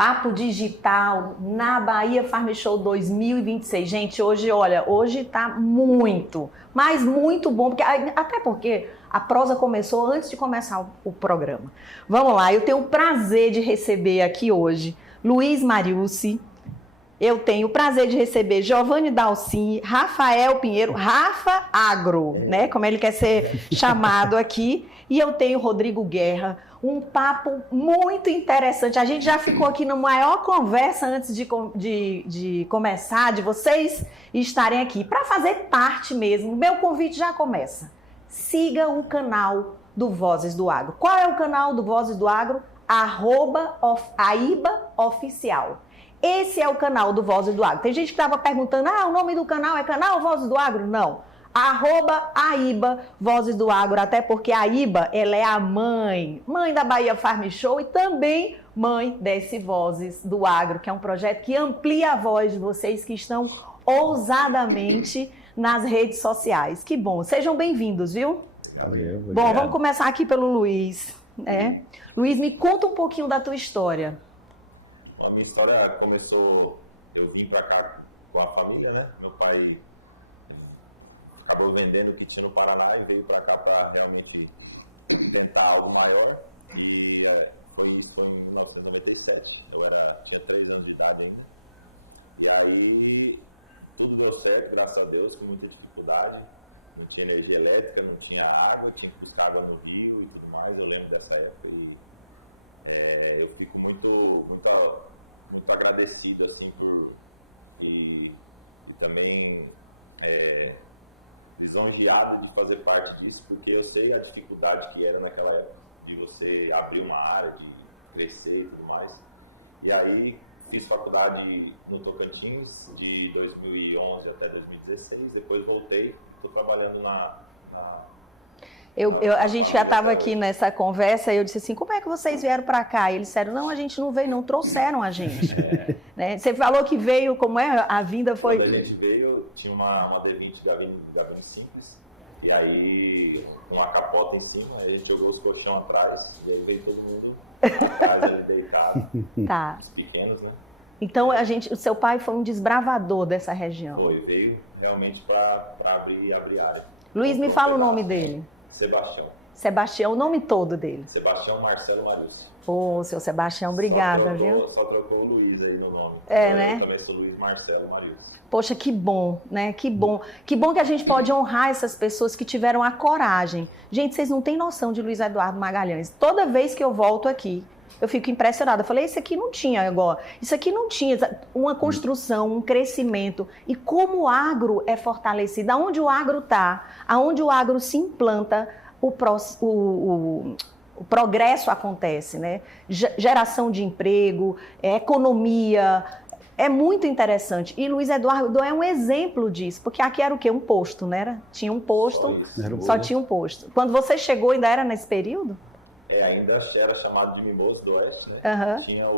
Papo Digital na Bahia Farm Show 2026. Gente, hoje tá muito, mas muito bom, até porque a prosa começou antes de começar o programa. Vamos lá, eu tenho o prazer de receber aqui hoje Luiz Mariucci. Eu tenho o prazer de receber Giovanni Dalcin, Rafael Pinheiro, Rafa Agro, né? Como ele quer ser chamado aqui. E eu tenho Rodrigo Guerra. Um papo muito interessante. A gente já ficou aqui na maior conversa antes de começar, de vocês estarem aqui. Para fazer parte mesmo, meu convite já começa. Siga o canal do Vozes do Agro. Qual é o canal do Vozes do Agro? @AIBA Oficial. Esse é o canal do Vozes do Agro. Tem gente que estava perguntando, o nome do canal é canal Vozes do Agro? Não. @AIBA Vozes do Agro, até porque a AIBA, ela é a mãe da Bahia Farm Show e também mãe desse Vozes do Agro, que é um projeto que amplia a voz de vocês que estão ousadamente nas redes sociais. Que bom, sejam bem-vindos, viu? Valeu, bom, vamos começar aqui pelo Luiz, né? Luiz, me conta um pouquinho da tua história. A minha história começou, eu vim para cá com a família, né? Meu pai acabou vendendo o que tinha no Paraná e veio para cá para realmente tentar algo maior. E foi em 1997, tinha 3 anos de idade ainda. E aí tudo deu certo, graças a Deus, com muita dificuldade. Não tinha energia elétrica, não tinha água, tinha que buscar água no rio e tudo mais. Eu lembro dessa época e eu fico muito agradecido assim e também lisonjeado de fazer parte disso, porque eu sei a dificuldade que era naquela época de você abrir uma área, de crescer e tudo mais. E aí fiz faculdade no Tocantins de 2011 até 2016, depois voltei, estou trabalhando a gente já estava aqui nessa conversa e eu disse assim, como é que vocês vieram para cá? E eles disseram, não, a gente não veio, não, trouxeram a gente. Né? Você falou que veio, como é? A vinda foi... Quando a gente veio, tinha uma D20 gabine simples, e aí uma capota em cima, aí a gente jogou os colchão atrás, e aí veio todo mundo atrás ali deitado, tá. Os pequenos, né? Então, o seu pai foi um desbravador dessa região. Veio realmente para abrir área. Luiz, me fala o nome dele. Sebastião, o nome todo dele. Sebastião Marcelo Mariucci. Seu Sebastião, obrigada, viu? Só trocou o Luiz aí no nome. Né? Eu também sou Luiz Marcelo Mariucci. Poxa, que bom, né? Que bom. Que bom que a gente pode honrar essas pessoas que tiveram a coragem. Gente, vocês não têm noção de Luiz Eduardo Magalhães. Toda vez que eu volto aqui, eu fico impressionada. Eu falei, isso aqui não tinha agora. Isso aqui não tinha uma construção, um crescimento. E como o agro é fortalecido, aonde o agro está, aonde o agro se implanta, o progresso acontece, né? Geração de emprego, economia, é muito interessante. E Luiz Eduardo é um exemplo disso, porque aqui era o quê? Um posto, né? Tinha um posto, só tinha um posto. Quando você chegou, ainda era nesse período? Ainda era chamado de Mimoso do Oeste, né? Uhum. Tinha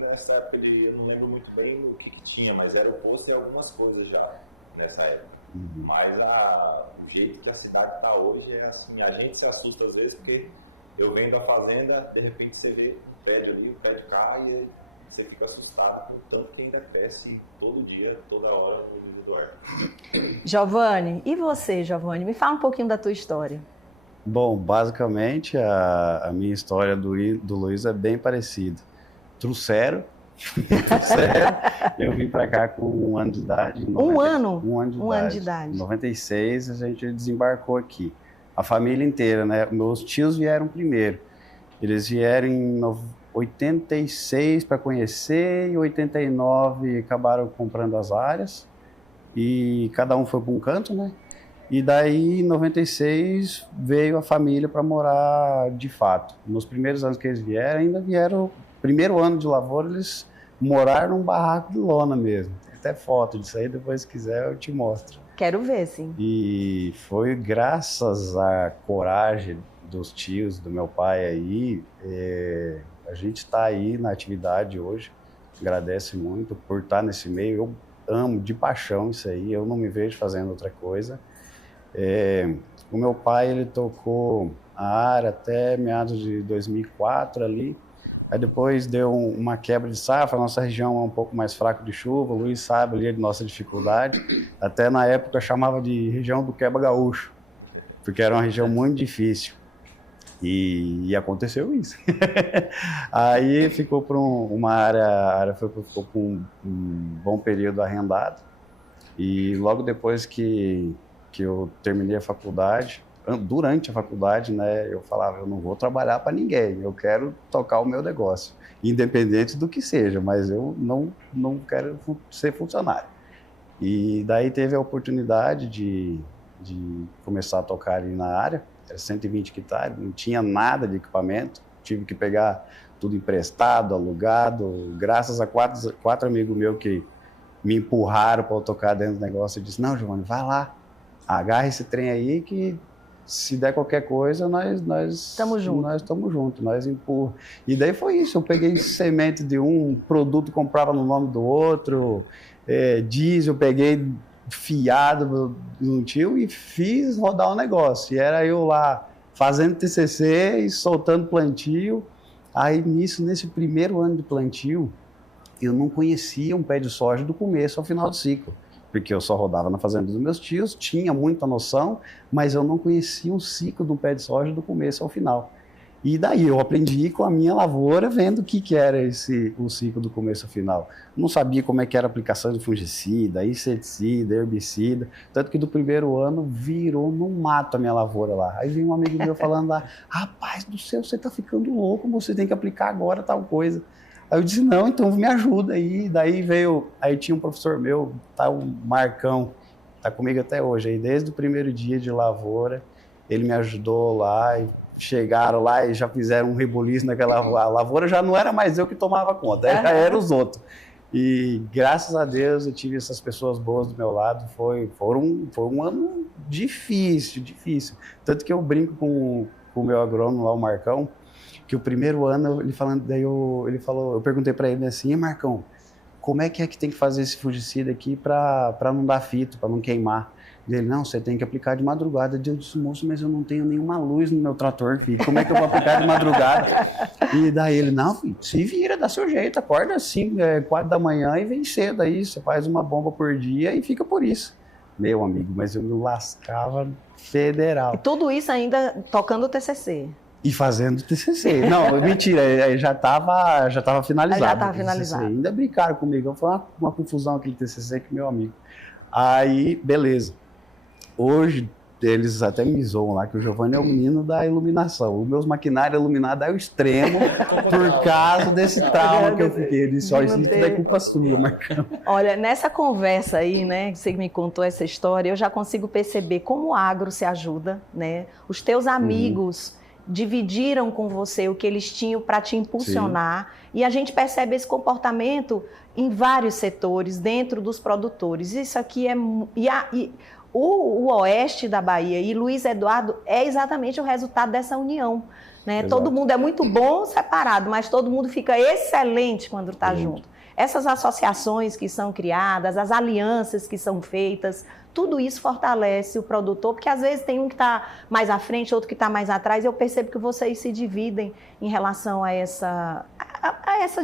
nessa época, eu não lembro muito bem o que tinha, mas era o posto e algumas coisas já nessa época. Mas o jeito que a cidade está hoje é assim, a gente se assusta às vezes, porque eu venho da fazenda, de repente você vê o prédio ali, o prédio cai e você fica assustado com o tanto que ainda cresce todo dia, toda hora no nível do ar. Giovanni, e você, Giovanni? Me fala um pouquinho da tua história. Bom, basicamente a minha história do Luiz é bem parecida. Trouxeram, eu vim para cá com 1 ano de idade. Um ano de idade. Em 96 a gente desembarcou aqui. A família inteira, né? Meus tios vieram primeiro. Eles vieram em 86 para conhecer e 89 acabaram comprando as áreas. E cada um foi para um canto, né? E daí, em 96, veio a família para morar de fato. Nos primeiros anos que eles vieram, ainda vieram... Primeiro ano de lavoura, eles moraram num barraco de lona mesmo. Tem até foto disso aí, depois se quiser eu te mostro. Quero ver, sim. E foi graças à coragem dos tios, do meu pai aí, a gente está aí na atividade hoje. Agradece muito por estar nesse meio. Eu amo de paixão isso aí, eu não me vejo fazendo outra coisa. O meu pai, ele tocou a área até meados de 2004 ali, Aí depois deu uma quebra de safra, a nossa região é um pouco mais fraca de chuva, o Luiz sabe ali de nossa dificuldade. Até na época chamava de região do quebra-gaúcho, porque era uma região muito difícil. E aconteceu isso. Aí ficou para uma área ficou por um bom período arrendado. E logo depois que eu terminei a faculdade, durante a faculdade, né, eu falava, eu não vou trabalhar para ninguém, eu quero tocar o meu negócio, independente do que seja, mas eu não quero ser funcionário. E daí teve a oportunidade de começar a tocar ali na área, era 120 hectares, não tinha nada de equipamento, tive que pegar tudo emprestado, alugado, graças a quatro amigos meus que me empurraram para eu tocar dentro do negócio. Eu disse, não, Giovanni, vai lá, agarra esse trem aí que se der qualquer coisa, nós estamos juntos, nós empurra. E daí foi isso, eu peguei semente de um produto, comprava no nome do outro, diesel, peguei fiado no tio e fiz rodar o negócio. E era eu lá fazendo TCC e soltando plantio. Aí nesse primeiro ano de plantio, eu não conhecia um pé de soja do começo ao final do ciclo, porque eu só rodava na fazenda dos meus tios, tinha muita noção, mas eu não conhecia um ciclo de um pé de soja do começo ao final. E daí eu aprendi com a minha lavoura, vendo o que era o ciclo do começo ao final. Não sabia como é que era a aplicação de fungicida, inseticida, herbicida, tanto que do primeiro ano virou no mato a minha lavoura lá. Aí veio um amigo meu falando lá, rapaz do céu, você está ficando louco, você tem que aplicar agora tal coisa. Aí eu disse, não, então me ajuda aí. Aí tinha um professor meu, tá, o Marcão, tá comigo até hoje. Aí desde o primeiro dia de lavoura, ele me ajudou lá, e chegaram lá e já fizeram um rebuliço naquela lavoura, já não era mais eu que tomava conta, já eram os outros. E graças a Deus eu tive essas pessoas boas do meu lado, foi um ano difícil. Tanto que eu brinco com o meu agrônomo lá, o Marcão, que o primeiro ano, ele falou, eu perguntei para ele assim, Marcão, como é que tem que fazer esse fungicida aqui para não dar fito, para não queimar? Ele, não, você tem que aplicar de madrugada. Eu disse, moço, mas eu não tenho nenhuma luz no meu trator, filho, como é que eu vou aplicar de madrugada? E daí ele, não, filho, se vira, dá seu jeito, acorda assim, 4 da manhã e vem cedo aí, você faz uma bomba por dia e fica por isso. Meu amigo, mas eu me lascava federal. E tudo isso ainda tocando o TCC. E fazendo TCC. Não, mentira, já estava finalizado. Já estava finalizado. Ainda brincaram comigo, foi uma confusão aquele TCC com meu amigo. Aí, beleza. Hoje, eles até me zoam lá, que o Giovanni é o menino da iluminação. Os meus maquinários iluminados é o extremo por causa desse trauma que eu fiquei. Ele disse, isso tudo é culpa sua, Marcão. Olha, nessa conversa aí, né, que você me contou essa história, eu já consigo perceber como o agro se ajuda, né? Os teus amigos dividiram com você o que eles tinham para te impulsionar. Sim. E a gente percebe esse comportamento em vários setores, dentro dos produtores. Isso aqui é... O oeste da Bahia e Luiz Eduardo é exatamente o resultado dessa união. Né? Todo mundo é muito bom separado, mas todo mundo fica excelente quando está junto. Essas associações que são criadas, as alianças que são feitas, tudo isso fortalece o produtor, porque às vezes tem um que está mais à frente, outro que está mais atrás, e eu percebo que vocês se dividem em relação a essa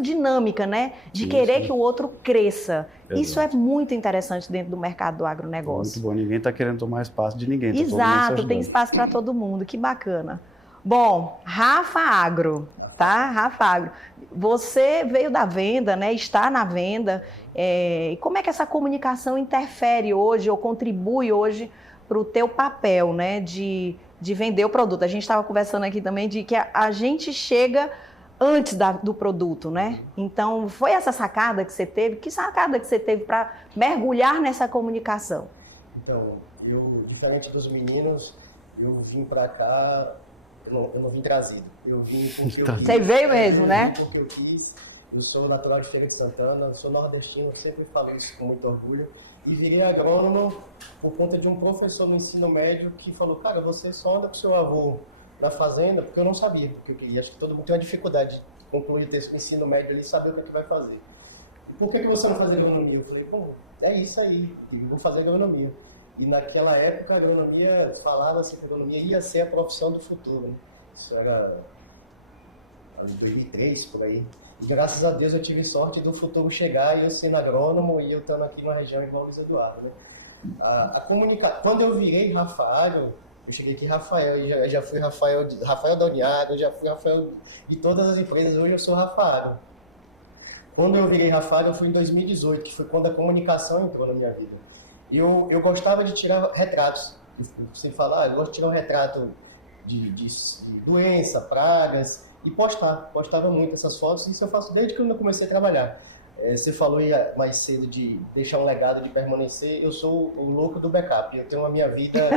dinâmica, né? De querer que o outro cresça. Exato. Isso é muito interessante dentro do mercado do agronegócio. Muito bom, ninguém está querendo tomar espaço de ninguém. Exato, tem espaço para todo mundo, que bacana. Bom, Rafa Agro, tá? Rafa Agro. Você veio da venda, né? Está na venda. Como é que essa comunicação interfere hoje ou contribui hoje para o teu papel, né? De vender o produto. A gente estava conversando aqui também de que a gente chega antes do produto, né? Então, foi essa sacada que você teve? Que sacada que você teve para mergulhar nessa comunicação? Então, diferente dos meninos, eu vim para cá... Eu não vim trazido, eu vim porque eu quis. Você veio mesmo, né? Porque eu quis. Eu sou natural de Feira de Santana, sou nordestino, sempre falei isso com muito orgulho. E virei agrônomo por conta de um professor no ensino médio que falou, cara, você só anda com seu avô na fazenda, porque eu não sabia o que eu queria. Acho que todo mundo tem uma dificuldade de concluir o ensino médio ali e saber o que é que vai fazer. E por que você não faz agronomia? Eu falei, bom, é isso aí, eu vou fazer agronomia. E naquela época a agronomia, falava-se que a agronomia ia ser a profissão do futuro. Né? Isso era em 2003, por aí. E graças a Deus eu tive sorte do futuro chegar e eu sendo agrônomo e eu estando aqui numa região igual Luiz Eduardo, né? Quando eu virei Rafael, eu cheguei aqui Rafael, eu já fui Rafael da Uniado, eu já fui Rafael de todas as empresas, hoje eu sou Rafael. Quando eu virei Rafael, eu fui em 2018, que foi quando a comunicação entrou na minha vida. Eu gostava de tirar retratos. Você fala, eu gosto de tirar um retrato de doença, pragas, e postava muito essas fotos, isso eu faço desde que eu comecei a trabalhar. Você falou aí mais cedo de deixar um legado, de permanecer, eu sou o louco do backup, eu tenho a minha vida,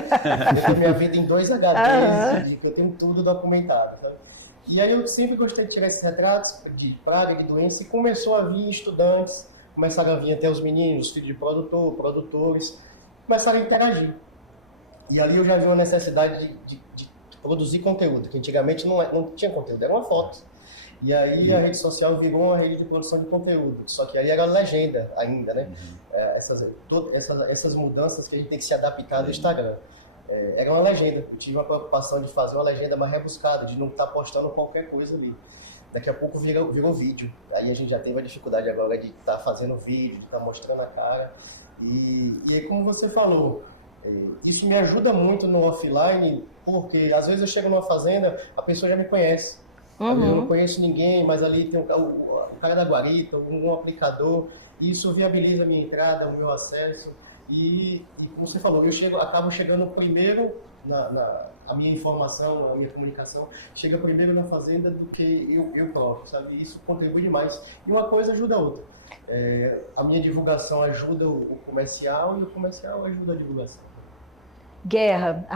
em 2 HDs, eu tenho tudo documentado. Tá? E aí eu sempre gostei de tirar esses retratos de praga, de doença, e começou a vir estudantes, começaram a vir até os meninos, filhos de produtores, começaram a interagir. E ali eu já vi uma necessidade de produzir conteúdo, que antigamente não tinha conteúdo, era uma foto. E aí a rede social virou uma rede de produção de conteúdo, só que aí era legenda ainda, né? Essas mudanças que a gente tem que se adaptar no Instagram. Era uma legenda, eu tive uma preocupação de fazer uma legenda mais rebuscada, de não estar postando qualquer coisa ali. Daqui a pouco virou vídeo, aí a gente já teve a dificuldade agora de estar fazendo vídeo, de estar mostrando a cara. E aí, como você falou, isso me ajuda muito no offline, porque às vezes eu chego numa fazenda, a pessoa já me conhece. Eu não conheço ninguém, mas ali tem o cara da guarita, um aplicador, e isso viabiliza a minha entrada, o meu acesso. E como você falou, acabo chegando primeiro a minha informação, a minha comunicação, chega primeiro na fazenda do que eu próprio, sabe? Isso contribui demais. E uma coisa ajuda a outra. A minha divulgação ajuda o comercial e o comercial ajuda a divulgação. Guerra,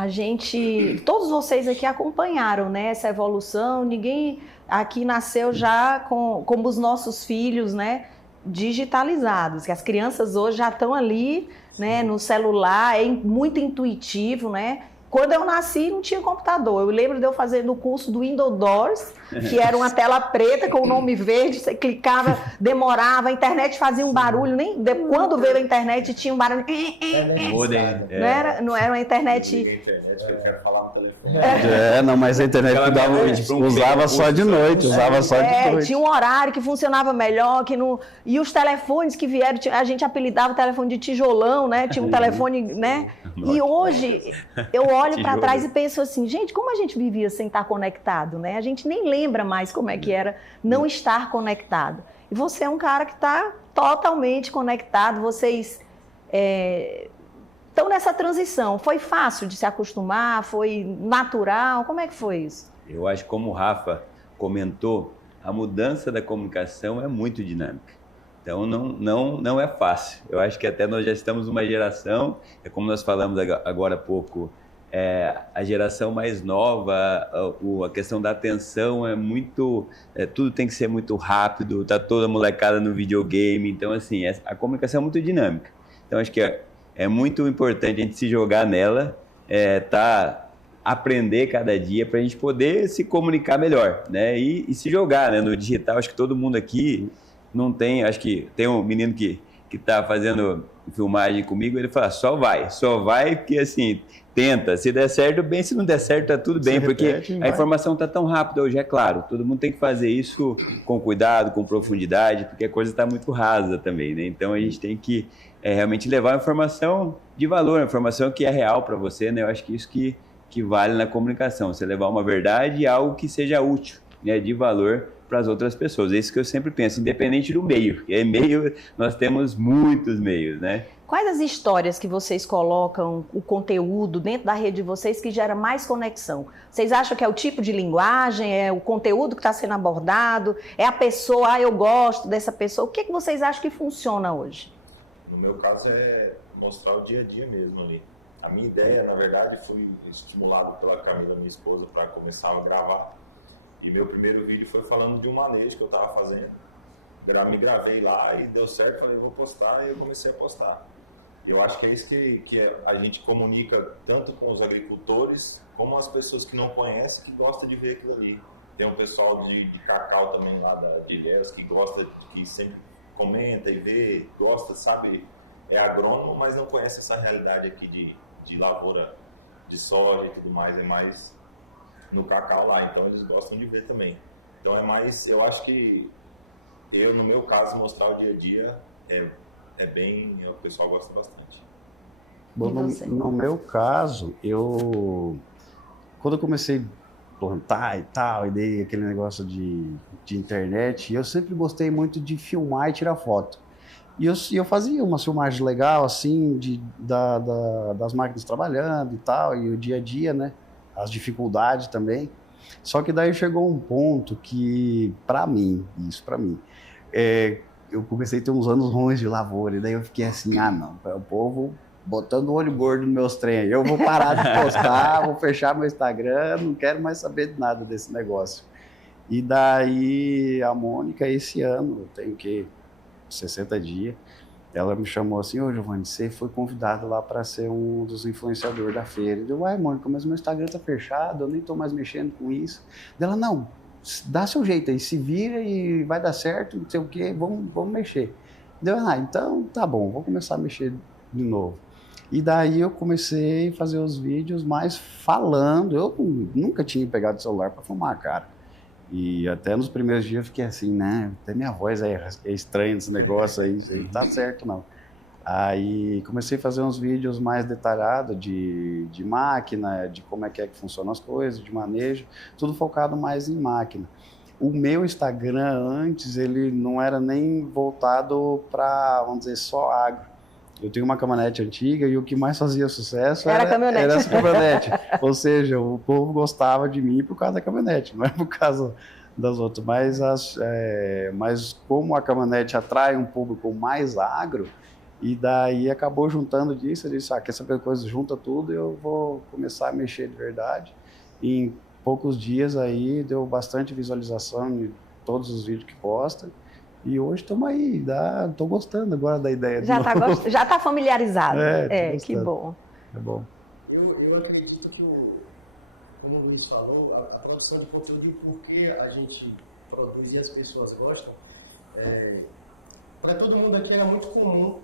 todos vocês aqui acompanharam, né, essa evolução, ninguém aqui nasceu já como os nossos filhos, né, digitalizados, que as crianças hoje já estão ali, né, no celular, é muito intuitivo, né. Quando eu nasci não tinha computador, eu lembro de eu fazendo o curso do Windows, que era uma tela preta com o nome verde, você clicava, demorava, a internet fazia um barulho, quando veio a internet tinha um barulho, não era uma internet... Não, mas a internet usava só de noite, tinha um horário que funcionava melhor, e os telefones que vieram, a gente apelidava o telefone de tijolão, né, tinha um telefone, né, e hoje eu olho para trás e penso assim, gente, como a gente vivia sem estar conectado, né? A gente nem lembra mais como é que era não estar conectado. E você é um cara que está totalmente conectado, vocês estão nessa transição. Foi fácil de se acostumar? Foi natural? Como é que foi isso? Eu acho que, como o Rafa comentou, a mudança da comunicação é muito dinâmica. Então, não é fácil. Eu acho que até nós já estamos numa geração, como nós falamos agora há pouco, a geração mais nova, a questão da atenção é muito... tudo tem que ser muito rápido, tá toda molecada no videogame. Então, assim, a comunicação é muito dinâmica. Então, acho que é muito importante a gente se jogar nela, aprender cada dia para a gente poder se comunicar melhor, né? E se jogar, né? No digital. Acho que todo mundo aqui... não tem, acho que tem um menino que está fazendo filmagem comigo, ele fala, só vai, porque assim, tenta, se der certo, bem, se não der certo, tá tudo bem, porque a informação tá tão rápida hoje, é claro, todo mundo tem que fazer isso com cuidado, com profundidade, porque a coisa está muito rasa também, né? Então a gente tem que realmente levar a informação de valor, a informação que é real para você, né? Eu acho que isso que vale na comunicação, você levar uma verdade e algo que seja útil, né, de valor para as outras pessoas. É isso que eu sempre penso, independente do meio. Meio, nós temos muitos meios, né? Quais as histórias que vocês colocam, o conteúdo dentro da rede de vocês que gera mais conexão? Vocês acham que é o tipo de linguagem, é o conteúdo que está sendo abordado, é a pessoa, eu gosto dessa pessoa? O que vocês acham que funciona hoje? No meu caso é mostrar o dia a dia mesmo ali. A minha ideia, na verdade, fui estimulado pela Camila, minha esposa, para começar a gravar. E meu primeiro vídeo foi falando de um manejo que eu estava fazendo. Me gravei lá e deu certo, falei, vou postar, e eu comecei a postar. Eu acho que é isso que a gente comunica tanto com os agricultores, como as pessoas que não conhecem, que gostam de ver aquilo ali. Tem um pessoal de Cacau também lá de Ilhéus, que gosta, que sempre comenta e vê, gosta, sabe, é agrônomo, mas não conhece essa realidade aqui de lavoura de soja e tudo mais, é mais... no cacau lá, então eles gostam de ver também. Então é mais, eu acho que no meu caso, mostrar o dia a dia é bem, o pessoal gosta bastante. Bom, no meu caso, quando eu comecei a plantar e tal, e dei aquele negócio de internet, eu sempre gostei muito de filmar e tirar foto. E eu fazia uma filmagem legal, assim, das máquinas trabalhando e tal, e o dia a dia, né? As dificuldades também. Só que daí chegou um ponto que, para mim, eu comecei a ter uns anos ruins de lavoura, e daí eu fiquei assim, não, o povo botando o olho gordo nos meus trem, eu vou parar de postar, vou fechar meu Instagram, não quero mais saber de nada desse negócio. E daí a Mônica, esse ano, eu tenho que 60 dias, ela me chamou assim, ô Giovanni, você foi convidado lá para ser um dos influenciadores da feira. Eu disse, uai, Mônica, mas meu Instagram tá fechado, eu nem tô mais mexendo com isso. Ela, não, dá seu jeito aí, se vira e vai dar certo, não sei o quê, vamos mexer. Então tá bom, vou começar a mexer de novo. E daí eu comecei a fazer os vídeos mais falando, eu nunca tinha pegado o celular para filmar a cara. E até nos primeiros dias eu fiquei assim, né, até minha voz é estranha nesse negócio aí, isso aí não tá certo não. Aí comecei a fazer uns vídeos mais detalhados de máquina, de como é que funcionam as coisas, de manejo, tudo focado mais em máquina. O meu Instagram antes, ele não era nem voltado para, vamos dizer, só agro. Eu tenho uma caminhonete antiga e o que mais fazia sucesso era essa caminhonete. Ou seja, o povo gostava de mim por causa da caminhonete, não é por causa das outras. Mas como a caminhonete atrai um público mais agro, e daí acabou juntando disso, eu disse, quer saber coisa, junta tudo e eu vou começar a mexer de verdade. E em poucos dias aí deu bastante visualização em todos os vídeos que posta. E hoje estamos aí, estou gostando agora da ideia. Já está familiarizado. Que gostando. bom. É bom. Eu acredito que, como o Luiz falou, a produção de conteúdo e por que a gente produz e as pessoas gostam, para todo mundo aqui era muito comum.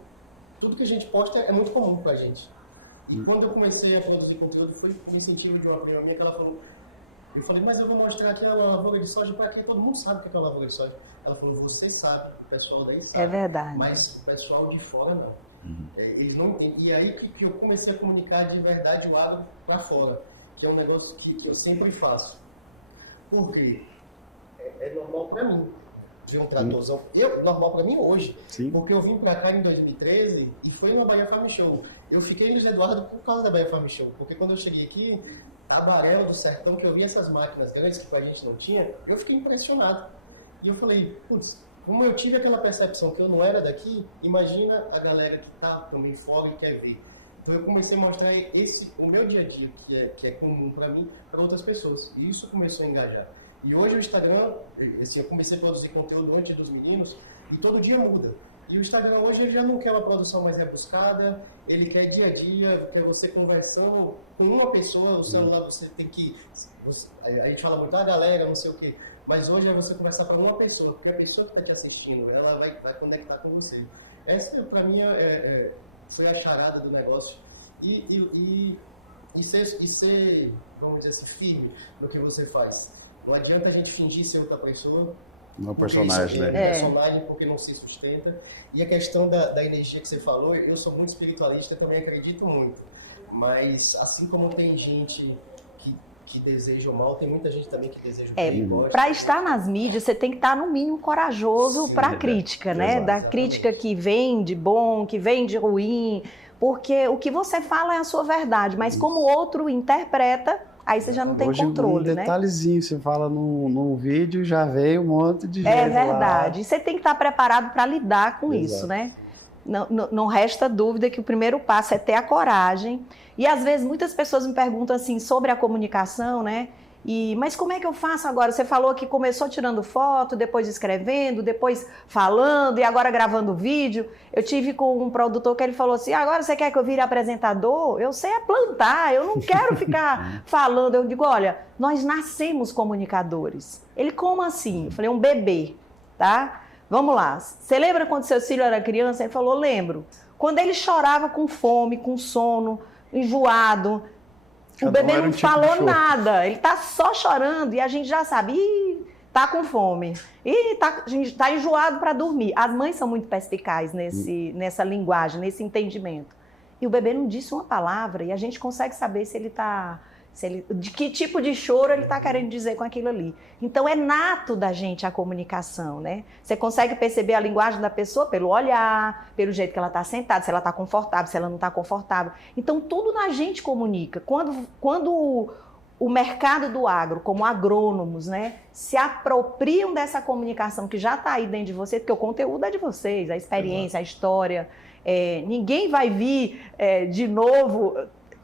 Tudo que a gente posta é muito comum para a gente. E quando eu comecei a produzir conteúdo, foi um incentivo de uma prima minha que ela falou, eu falei, mas eu vou mostrar aqui a lavoura de soja para quem todo mundo sabe o que é uma lavoura de soja. Ela falou, você sabe, o pessoal daí sabe. É verdade. Mas o pessoal de fora não. Eles não entendem. E aí que eu comecei a comunicar de verdade o agro para fora, que é um negócio que eu sempre faço. Por quê? É normal para mim ver um tratorzão. Normal para mim hoje. Sim. Porque eu vim para cá em 2013 e foi na Bahia Farm Show. Eu fiquei em José Eduardo por causa da Bahia Farm Show. Porque quando eu cheguei aqui, Tabaréu do Sertão, que eu vi essas máquinas grandes que a gente não tinha, eu fiquei impressionado. E eu falei, putz, como eu tive aquela percepção que eu não era daqui, imagina a galera que tá também fora e quer ver. Então eu comecei a mostrar o meu dia a dia, que é comum para mim, para outras pessoas. E isso começou a engajar. E hoje o Instagram, assim, eu comecei a produzir conteúdo antes dos meninos, e todo dia muda. E o Instagram hoje ele já não quer uma produção mais rebuscada, ele quer dia a dia, quer você conversando com uma pessoa, o celular você tem que... A gente fala muito, galera, não sei o quê. Mas hoje é você conversar para uma pessoa, porque a pessoa que está te assistindo, ela vai conectar com você. Essa, para mim, foi a charada do negócio. E ser, vamos dizer assim, firme no que você faz. Não adianta a gente fingir ser outra pessoa. Não é um personagem, né? Personagem porque não se sustenta. E a questão da energia que você falou, eu sou muito espiritualista, também acredito muito. Mas, assim como tem gente que deseja o mal, tem muita gente também que deseja o bem. Para estar nas mídias, você tem que estar, no mínimo, corajoso para a crítica, né? Exato, da crítica que vem de bom, que vem de ruim, porque o que você fala é a sua verdade, mas como o outro interpreta, aí você já não tem controle, um detalhezinho, você fala num vídeo, já veio um monte de gente É verdade. E você tem que estar preparado para lidar com isso, né? Não resta dúvida que o primeiro passo é ter a coragem. E às vezes muitas pessoas me perguntam assim sobre a comunicação, né? Mas como é que eu faço agora? Você falou que começou tirando foto, depois escrevendo, depois falando e agora gravando vídeo. Eu tive com um produtor que ele falou assim, agora você quer que eu vire apresentador? Eu sei plantar, eu não quero ficar falando. Eu digo, olha, nós nascemos comunicadores. Ele, como assim? Eu falei, um bebê, tá? Vamos lá. Você lembra quando seu filho era criança? Ele falou, lembro. Quando ele chorava com fome, com sono, enjoado, o bebê não falou nada, ele tá só chorando e a gente já sabe, tá com fome e tá enjoado para dormir. As mães são muito perspicazes nessa linguagem, nesse entendimento. E o bebê não disse uma palavra e a gente consegue saber se ele tá... de que tipo de choro ele está querendo dizer com aquilo ali. Então é nato da gente a comunicação, né? Você consegue perceber a linguagem da pessoa pelo olhar, pelo jeito que ela está sentada, se ela está confortável, se ela não está confortável. Então tudo na gente comunica. Quando o mercado do agro, como agrônomos, né, se apropriam dessa comunicação que já está aí dentro de você, porque o conteúdo é de vocês, a experiência, a história. Ninguém vai vir de novo...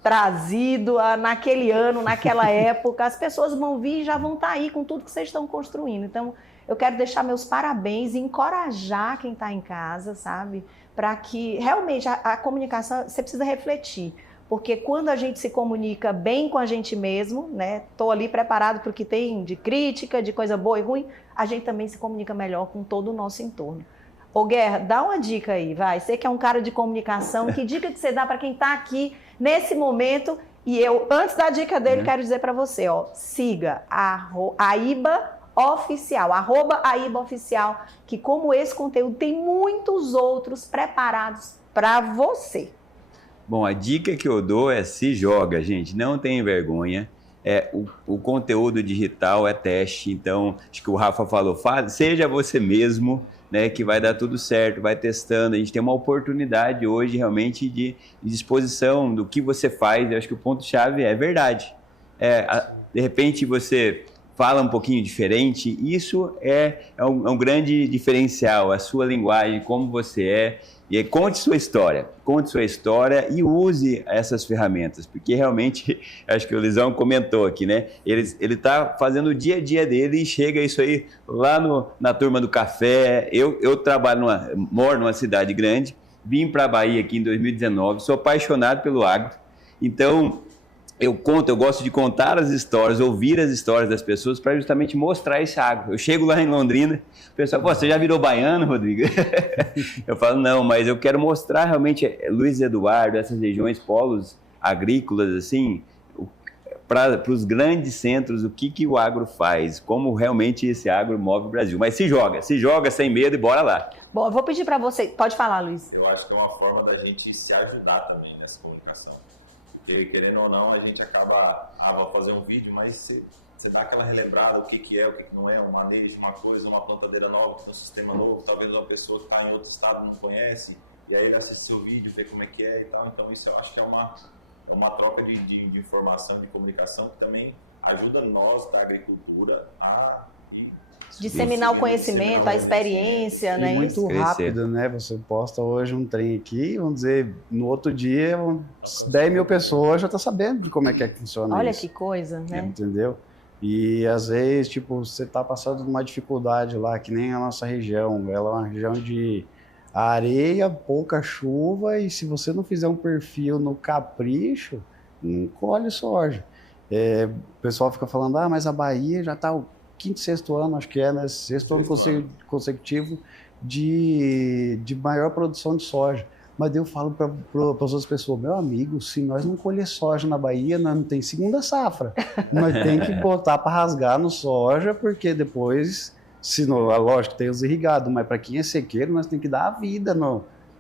trazido naquele ano, naquela época, as pessoas vão vir e já vão estar aí com tudo que vocês estão construindo. Então, eu quero deixar meus parabéns e encorajar quem está em casa, sabe? Para que realmente a comunicação, você precisa refletir. Porque quando a gente se comunica bem com a gente mesmo, né? Estou ali preparado para o que tem de crítica, de coisa boa e ruim, a gente também se comunica melhor com todo o nosso entorno. Ô Guerra, dá uma dica aí, vai. Você que é um cara de comunicação, que dica que você dá para quem está aqui nesse momento? E eu, antes da dica dele, quero dizer para você, ó, siga a AIBA Oficial, @AIBA-Oficial, que como esse conteúdo tem muitos outros preparados para você. Bom, a dica que eu dou é se joga, gente, não tenha vergonha. O conteúdo digital é teste, então, acho que o Rafa falou, seja você mesmo, né, que vai dar tudo certo, vai testando. A gente tem uma oportunidade hoje realmente de disposição do que você faz. Eu acho que o ponto-chave é verdade. De repente você fala um pouquinho diferente, isso é um grande diferencial, a sua linguagem, como você é. E conte sua história e use essas ferramentas, porque realmente, acho que o Luizão comentou aqui, né? Ele está fazendo o dia a dia dele e chega isso aí lá na turma do café. Eu moro numa cidade grande, vim para a Bahia aqui em 2019, sou apaixonado pelo agro, então eu gosto de contar as histórias, ouvir as histórias das pessoas para justamente mostrar esse agro. Eu chego lá em Londrina, o pessoal, você já virou baiano, Rodrigo? Eu falo, não, mas eu quero mostrar realmente Luiz Eduardo, essas regiões, polos agrícolas, assim, para os grandes centros, o que o agro faz, como realmente esse agro move o Brasil. Mas se joga sem medo e bora lá. Bom, eu vou pedir para você, pode falar, Luiz. Eu acho que é uma forma da gente se ajudar também nessa comunicação. Porque, querendo ou não, a gente acaba, vou fazer um vídeo, mas você dá aquela relembrada, o que é, o que não é, um manejo, uma coisa, uma plantadeira nova, um sistema novo, talvez uma pessoa que está em outro estado não conhece, e aí ele assiste seu vídeo, vê como é que é e tal. Então isso eu acho que é uma troca de informação, de comunicação, que também ajuda nós da agricultura a disseminar o conhecimento, a experiência, né? E muito rápido, né? Você posta hoje um trem aqui, vamos dizer, no outro dia, 10 mil pessoas já estão sabendo de como é que funciona isso. Olha que coisa, né? Entendeu? E às vezes, tipo, você tá passando uma dificuldade lá, que nem a nossa região. Ela é uma região de areia, pouca chuva, e se você não fizer um perfil no capricho, não colhe soja. O pessoal fica falando, mas a Bahia já tá o quinto, sexto ano, acho que né? Sexto ano consecutivo de maior produção de soja. Mas eu falo para as outras pessoas, meu amigo, se nós não colher soja na Bahia, nós não tem segunda safra. Nós tem que botar para rasgar no soja, porque depois, lógico, tem os irrigados, mas para quem é sequeiro, nós tem que dar a vida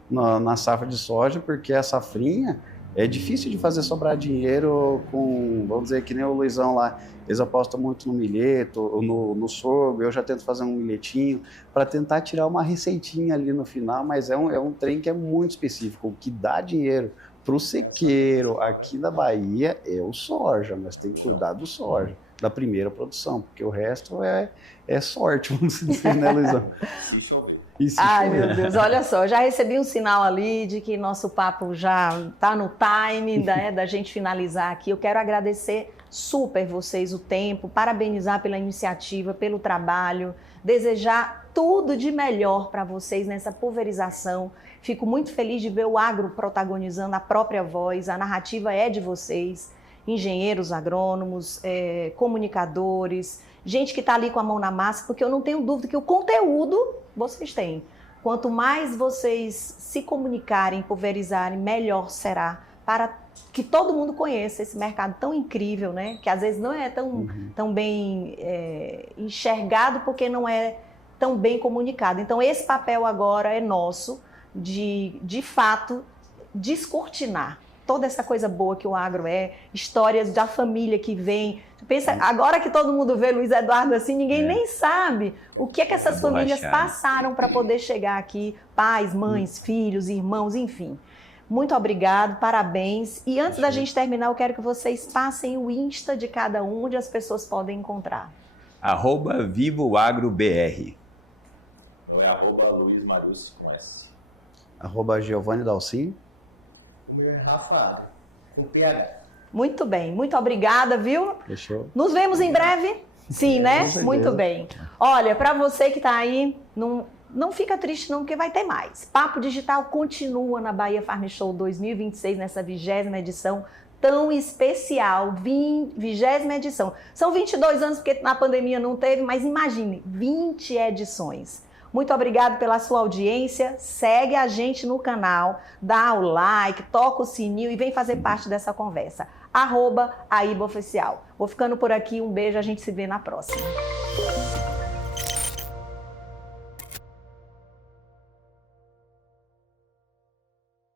na safra de soja, porque a safrinha é difícil de fazer sobrar dinheiro com, vamos dizer, que nem o Luizão lá, eles apostam muito no milheto, no sorgo, eu já tento fazer um milhetinho, para tentar tirar uma receitinha ali no final, mas é um trem que é muito específico. O que dá dinheiro para o sequeiro aqui na Bahia é o soja, mas tem que cuidar do soja, da primeira produção, porque o resto é sorte, vamos dizer, né, Luizão? Se chover. Ai, meu Deus, olha só, já recebi um sinal ali de que nosso papo já está no time da gente finalizar aqui. Eu quero agradecer super vocês o tempo, parabenizar pela iniciativa, pelo trabalho, desejar tudo de melhor para vocês nessa pulverização. Fico muito feliz de ver o agro protagonizando a própria voz, a narrativa é de vocês, engenheiros agrônomos, comunicadores, gente que está ali com a mão na massa, porque eu não tenho dúvida que o conteúdo vocês têm. Quanto mais vocês se comunicarem, pulverizarem, melhor será para que todo mundo conheça esse mercado tão incrível, né? Que às vezes não é tão bem enxergado porque não é tão bem comunicado. Então esse papel agora é nosso de fato, descortinar toda essa coisa boa que o agro é, histórias da família que vem. Pensa, agora que todo mundo vê Luiz Eduardo assim, ninguém nem sabe o que é que essas famílias passaram para poder chegar aqui, pais, mães, filhos, irmãos, enfim. Muito obrigado, parabéns. E antes da gente terminar, eu quero que vocês passem o Insta de cada um, onde as pessoas podem encontrar. @VivoAgroBR. Então é @Luiz Marius com S. @Giovanni Dalcin. O meu é Rafa, com PH. Muito bem, muito obrigada, viu? Fechou. Nos vemos em breve? Sim, né? Com certeza. Muito bem. Olha, para você que está aí, não fica triste não, porque vai ter mais. Papo Digital continua na Bahia Farm Show 2026, nessa 20ª edição tão especial, 20ª edição. São 22 anos, porque na pandemia não teve, mas imagine, 20 edições. Muito obrigado pela sua audiência, segue a gente no canal, dá o like, toca o sininho e vem fazer parte dessa conversa. @AíbaOficial. Vou ficando por aqui, um beijo, a gente se vê na próxima.